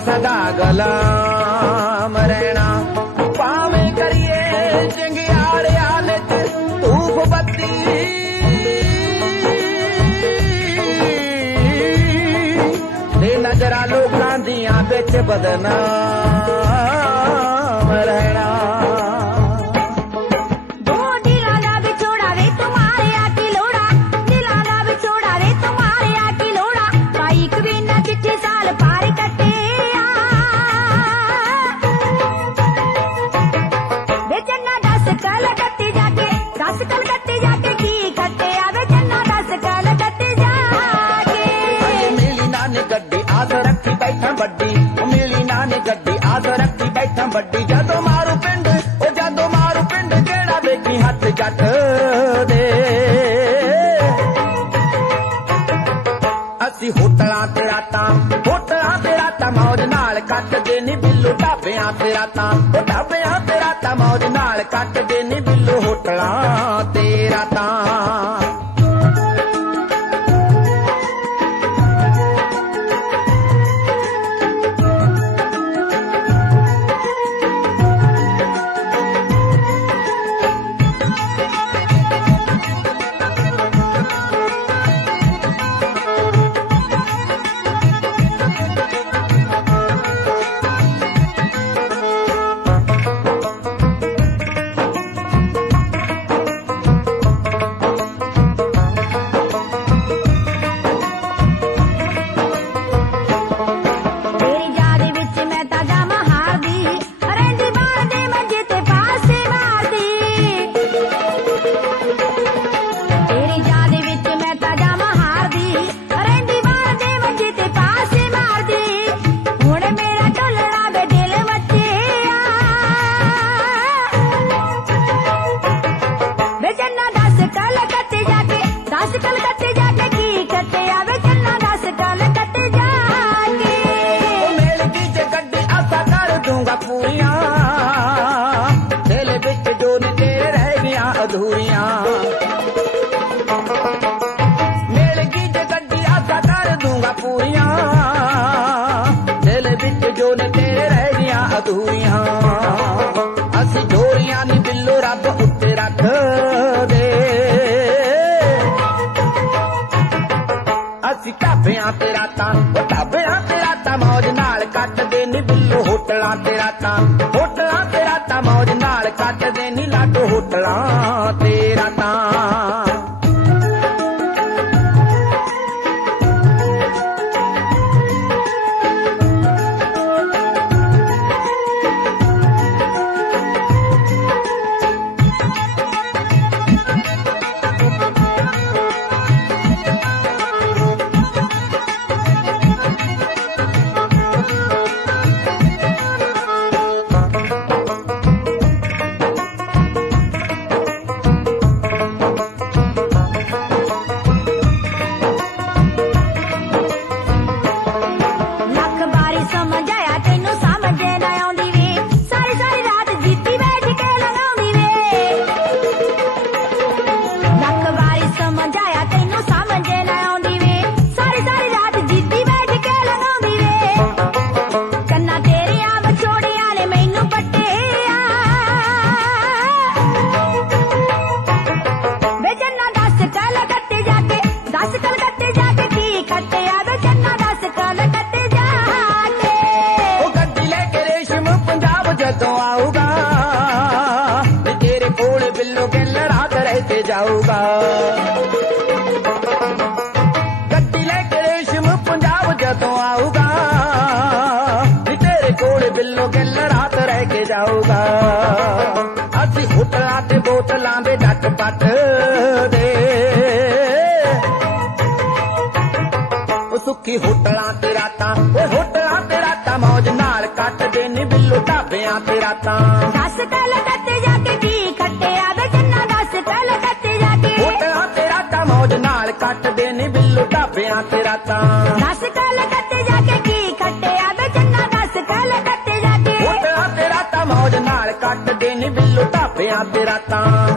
ਸਦਾ ਗੁਲਾਮ ਰਹਿਣਾ। ਭਾਵੇਂ ਕਰੀਏ ਚੰਗਿਆੜਿਆਂ ਨੇ ਧੂਫ ਬੱਤੀ। ਤੇ ਨਜ਼ਰਾਂ ਲੋਕਾਂ ਦੀਆਂ ਵਿੱਚ ਬਦਨਾਮ ਰਹਿਣਾ। ਵੱਡੀ, ਉਹ ਮਿਲੀ ਨਾ ਨੇ ਗੱਡੀ। ਆਸ ਰੱਖੀ ਬੈਠਾ ਵੱਡੀ। ਜਦੋਂ ਮਾਰੂ ਪਿੰਡ, ਉਹ ਜਦੋਂ ਮਾਰੂ ਪਿੰਡ, ਕਿਹੜਾ ਵੇਖੀ ਹੱਥ ਜੱਟ ਦੇ? ਅਸੀਂ ਹੋਟਲਾਂ ਤੇ ਰਾਤਾਂ, ਹੋਟਲਾਂ ਤੇ ਰਾਤਾਂ ਮੌਜ ਨਾਲ ਕੱਟਦੇ ਨੀ ਬਿੱਲੂ, ਢਾਬਿਆਂ ਤੇ ਰਾਤਾਂ। ਉਹ ਢਾਬਿਆਂ ਤੇ ਰਾਤਾਂ ਮੌਜ ਨਾਲ ਕੱਟਦੇ ਨੀ ਬਿੱਲੂ, ਹੋਟਲਾਂ ਤੇ ਰਾਤਾਂ। ਵੇ ਜੰਨਾ ਦੱਸ ਕਲ ਕੱਟੇ ਜਾ ਕੇ, ਦੱਸ ਕਲ ਜਾ ਕੇ ਕੀ ਕੱਟਿਆ ਵੇ ਜੰਨਾ ਦੱਸ ਕਲ ਜਾ ਕੇ। ਉਹ ਮੇਲ ਦੀ ਜੇ ਗੱਡੀ ਆਸਾ ਕਰ ਦੂੰਗਾ ਪੂਰੀਆਂ। ਦਿਲ ਵਿੱਚ ਜੋ ਨੇ ਤੇਰੇ ਰਹਿ ਗਈਆਂ ਅਧੂਰੀਆਂ। ਮੇਲ ਦੀ ਜੇ ਗੱਡੀ ਆਸਾ ਕਰ ਦੂੰਗਾ ਪੂਰੀਆਂ। ਹੋਟਲਾਂ ਤੇ ਰਾਤਾਂ ਹੋਟਲਾਂ ਤੇ ਰਾਤਾਂ ਮੌਜ ਨਾਲ ਕੱਟਦੇ ਨੀ ਲਾਡੋ ਹੋਟਲਾਂ ਤਾਂ। ਜਾਊਗਾ। ਗੱਡੀ ਲੈ ਕੇ ਰੇਸ਼ਮ ਪੰਜਾਬ ਜਦੋਂ ਆਊਗਾ ਤੇ ਤੇਰੇ ਕੋਲ ਬਿੱਲੋ ਗਿੱਲ ਰਾਤ ਰਹਿ ਕੇ ਜਾਊਗਾ। ਅਸੀਂ ਹੋਟਲਾਂ ਤੇ ਬੋਤਲਾਂ ਦੇ ਡੱਟ ਪੱਟ ਦੇ। ਸੁੱਖੀ ਹੋਟਲਾਂ ਤੇ ਰਾਤਾਂ ਉਹ ਹੋਟਲਾਂ ਤੇ ਰਾਤਾਂ ਮੌਜ ਨਾਲ ਕੱਟਦੇ ਨੀ ਬਿੱਲੋ ਢਾਬਿਆਂ ਤੇ ਰਾਤਾਂ। a pirata